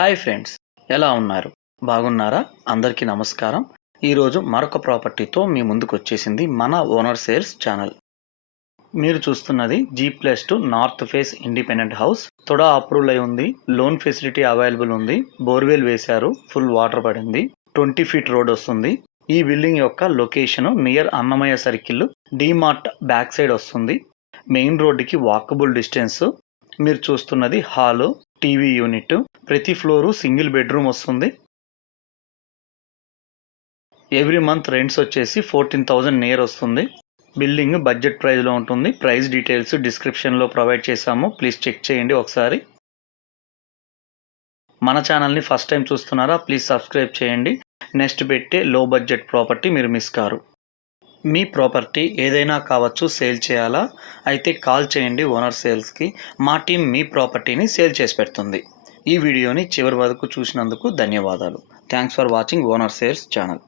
Hi friends, ఎలా ఉన్నారు? బాగున్నారా? అందరికీ నమస్కారం. ఈరోజు మరొక ప్రాపర్టీతో మీ ముందుకు వచ్చేసింది మన ఓనర్ సేల్స్ ఛానల్. మీరు చూస్తున్నది G+2 north face independent house. తొడ అప్రూవల్ అయి ఉంది. లోన్ ఫెసిలిటీ అవైలబుల్ ఉంది. బోర్వెల్ వేశారు. ఫుల్ వాటర్ పడింది. 20 ఫీట్ రోడ్ వస్తుంది. ఈ బిల్డింగ్ యొక్క location near Annamayya circle, DMart back side వస్తుంది. మెయిన్ రోడ్డుకి వాకబుల్ డిస్టెన్స్. మీరు చూస్తున్నది హాలు, టీవీ యూనిట్. ప్రతి ఫ్లోరు సింగిల్ బెడ్రూమ్ వస్తుంది. ఎవ్రీ మంత్ రెంట్స్ వచ్చేసి 14,000 నియర్ వస్తుంది. బిల్డింగ్ బడ్జెట్ ప్రైస్లో ఉంటుంది. ప్రైస్ డీటెయిల్స్ డిస్క్రిప్షన్లో ప్రొవైడ్ చేశాము. ప్లీజ్ చెక్ చేయండి ఒకసారి. మన ఛానల్ని ఫస్ట్ టైం చూస్తున్నారా? ప్లీజ్ సబ్స్క్రైబ్ చేయండి. నెక్స్ట్ పెట్టే లో బడ్జెట్ ప్రాపర్టీ మీరు మిస్ కారు. మీ ప్రాపర్టీ ఏదైనా కావచ్చు, సేల్ చేయాలా అయితే కాల్ చేయండి ఓనర్ సేల్స్కి. మా టీం మీ ప్రాపర్టీని సేల్ చేసి పెడుతుంది. ఈ వీడియోని చివరి వరకు చూసినందుకు ధన్యవాదాలు. Thanks for watching owner sales channel.